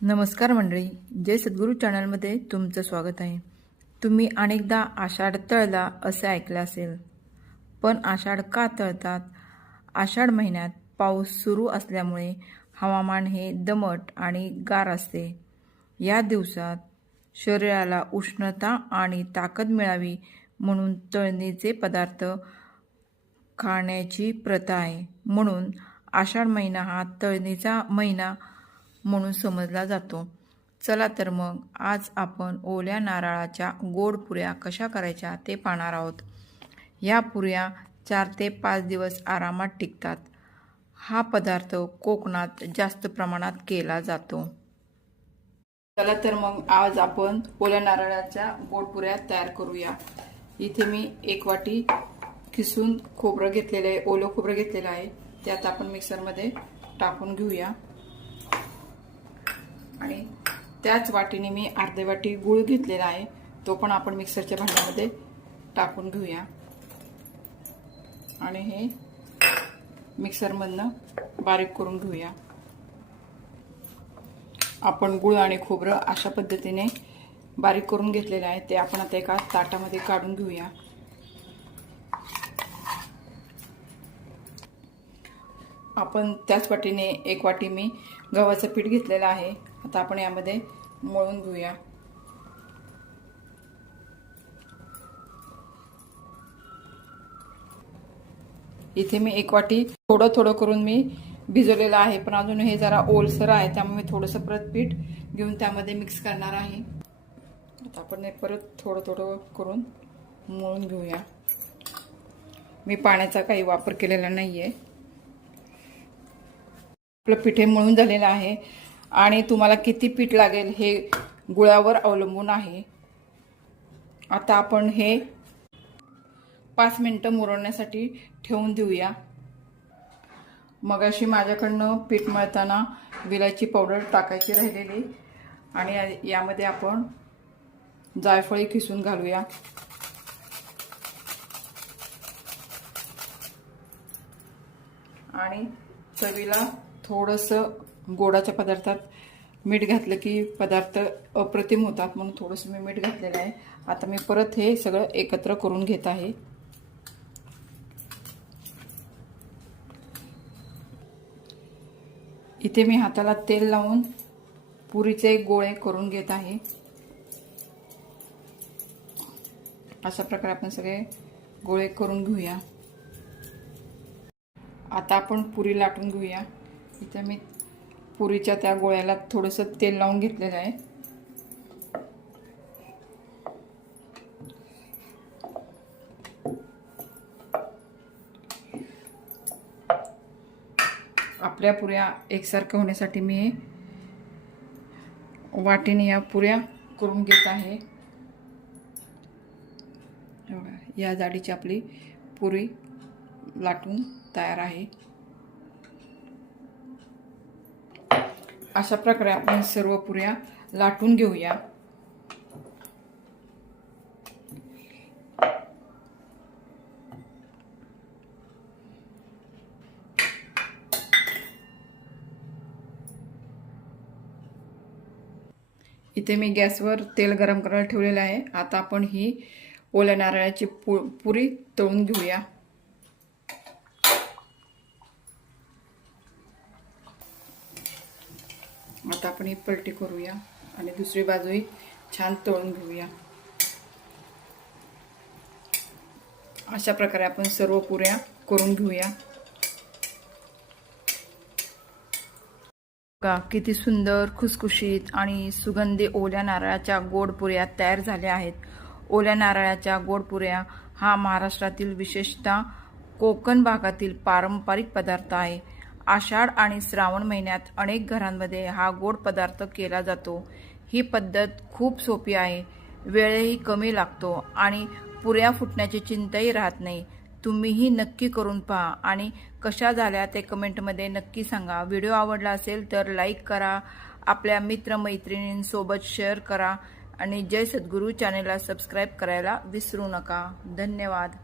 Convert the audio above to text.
नमस्कार मंडळी, जय सद्गुरू चॅनलमध्ये तुमचं स्वागत आहे। तुम्ही अनेकदा आषाढ तळला असे ऐकले असेल, पण आषाढ का तळतात? आषाढ महिन्यात पाऊस सुरू असल्यामुळे हवामान हे दमट आणि गार असते। या दिवसात शरीराला उष्णता आणि ताकद मिळावी म्हणून तळणीचे पदार्थ खाण्याची प्रथा आहे। म्हणून आषाढ महिना हा तळणीचा महिना म्हणून समजला जातो। चला तर मग आज आपण ओल्या नारळाच्या गोड पुऱ्या कशा करायच्या ते पाहणार आहोत। या पुऱ्या 4 ते 5 दिवस आरामात टिकतात। हा पदार्थ कोकणात जास्त प्रमाणात केला जातो। चला तर मग आज आपण ओल्या नारळाच्या गोड पुऱ्या तयार करूया। इथे मी 1 वाटी किसून खोबरं घेतलेलं आहे, ओलं खोबरं घेतलेलं आहे। त्यात आपण मिक्सरमध्ये टाकून घेऊया आणि त्याच वाटीने मी अर्धी वाटी गूळ घेतलेला आहे, तो पण आपण मिक्सरच्या भांड्यामध्ये टाकून घेऊया आणि हे मिक्सरमधनं बारीक करून घेऊया। आपण गूळ आणि खोबरं अशा पद्धतीने बारीक करून घेतलेलं आहे, ते आपण आता एका ताटामध्ये काढून घेऊया। आपण त्याच वाटीने 1 वाटी मी गव्हाचं पीठ घेतलेलं आहे, आता आपण यामध्ये मळून घेऊया। इथे मी 1 वाटी थोडं थोडं करून मी भिजवलेलं आहे, पण अजून हे जरा ओलसर आहे, त्यामुळे मी थोडंसं परत पीठ घेऊन त्यामध्ये मिक्स करणार आहे। आता आपण हे परत थोडं थोडं करून मळून घेऊया। मी पाण्याचा काही वापर केलेला नाहीये। आपलं पीठ मळून झालेलं आहे आणि तुम्हाला किती पीठ लागेल हे गुळावर अवलंबून आहे। आता आपण हे 5 मिनिटं मुरण्यासाठी ठेवून देऊया। मगाशी माझ्याकडनं पीठ मळताना विलायची पावडर टाकायची राहिलेली आणि यामध्ये आपण जायफळ किसून घालूया आणि चवीला थोडंसं गोडाच्या पदार्थात मीठ घातलं की पदार्थ अप्रतिम होतात, म्हणून थोडंसं मी मीठ घातलेलं आहे। आता मी परत हे सगळं एकत्र करून घेत आहे। इथे मी हाताला तेल लावून पुरीचे गोळे करून घेत आहे। अशा प्रकारे आपण सगळे गोळे करून घेऊया। आता आपण पुरी लाटून घेऊया। इथे मी पुरीच्या त्या गोळ्याला थोडंसं तेल लावून घेतलेलं आहे। आपल्या पुऱ्या एकसारख्या होण्यासाठी मी वाटीने या पुऱ्या करून घेत आहे। या जाडीची आपली पुरी लाटून तयार आहे। अशा प्रकारे आपण सर्व पुऱ्या लाटून घेऊया। इथे मी गॅसवर तेल गरम करायला ठेवलेलं आहे। आता आपण ही ओल्या नारळाची पुरी तळून घेऊया। आता आपण ही पलटी करूया आणि दुसरी बाजूही छान तळून घेऊया। अशा प्रकारे आपण सर्व पुऱ्या करून घेऊया। बघा किती सुंदर खुसखुशीत आणि सुगंधी ओल्या नारळाच्या गोड पुऱ्या तयार झाल्या आहेत। ओल्या नारळाच्या गोड पुऱ्या हा महाराष्ट्रातील विशेषतः कोकण भागातील पारंपरिक पदार्थ आहे। आषाढ आणि श्रावण महिन्यात अनेक घरांमध्ये हा गोड पदार्थ केला जातो। ही पद्धत खूप सोपी आहे, वेळही कमी लागतो आणि पुऱ्या फुटण्याची चिंताही राहत नाही। तुम्हीही नक्की करून पहा आणि कशा झाल्या ते कमेंटमध्ये नक्की सांगा। व्हिडिओ आवडला असेल तर लाईक करा, आपल्या मित्रमैत्रिणींसोबत शेअर करा आणि जय सद्गुरू चॅनलला सबस्क्राईब करायला विसरू नका। धन्यवाद।